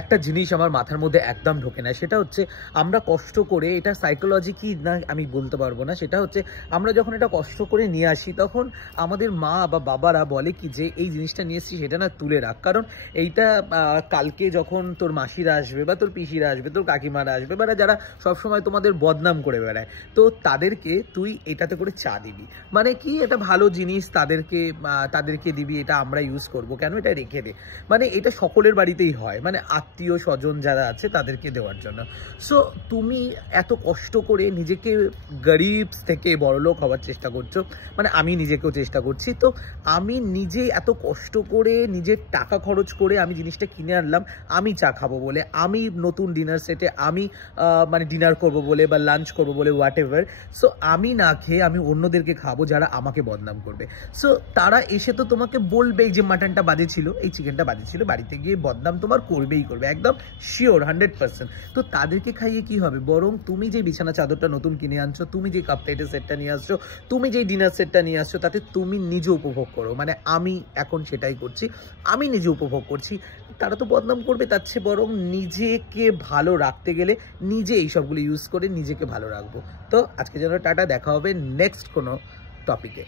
একটা জিনিস আমার মাথার মধ্যে একদম ঢোকে না, সেটা হচ্ছে আমরা কষ্ট করে, এটা সাইকোলজি কি না আমি বলতে পারবো না, সেটা হচ্ছে আমরা যখন এটা কষ্ট করে নিয়ে আসি তখন আমাদের মা বা বাবারা বলে কি যে এই জিনিসটা নিয়ে এসছি সেটা না তুলে রাখ, কারণ এইটা কালকে যখন তোর মাসিরা আসবে বা তোর পিসিরা আসবে, তোর কাকিমারা আসবে, বা যারা সবসময় তোমাদের বদনাম করে বেড়ায়, তো তাদেরকে তুই এটাতে করে চা দিবি, মানে কি এটা ভালো জিনিস, তাদেরকে দিবি, এটা আমরা ইউজ করব, কেন এটা রেখে দে, মানে এটা সকলের বাড়িতেই হয়, মানে আত্মীয় স্বজন যারা আছে তাদেরকে দেওয়ার জন্য। সো তুমি এত কষ্ট করে নিজেকে গরিব থেকে বড়লোক হওয়ার চেষ্টা করছো, মানে আমি নিজেকেও চেষ্টা করছি, তো আমি নিজে এত কষ্ট করে নিজের টাকা খরচ করে আমি জিনিসটা কিনে আনলাম, আমি চা খাবো বলে, আমি নতুন ডিনার সেটে আমি মানে ডিনার করব বলে বা লাঞ্চ করব বলে, হোয়াট এভার। সো আমি না খেয়ে আমি অন্যদেরকে খাবো যারা আমাকে বদনাম করবে। সো তারা এসে তো তোমাকে বলবেই যে মাটনটা বাজে ছিল, এই চিকেনটা বাজে ছিল, বাড়িতে গিয়ে বদনাম তোমার করবেই করবে, একদম শিওর 100%। তো তাদেরকে খাইয়ে কি হবে, বরং তুমি যে বিছানা চাদরটা নতুন কিনে আনছো, তুমি যে কাপ প্লেটের সেটটা নিয়ে আসছো, তুমি যে ডিনার সেটটা নিয়ে আসছো, তাতে তুমি নিজে উপভোগ করো, মানে আমি এখন সেটাই করছি, আমি নিজে উপভোগ করছি। তারা তো বদনাম করবে, তার চেয়ে বরং নিজেকে ভালো রাখতে গেলে নিজে এইসবগুলো ইউজ করে নিজেকে ভালো রাখবো। তো আজকে জন্য টাটা, দেখা হবে নেক্সট কোনো টপিকে।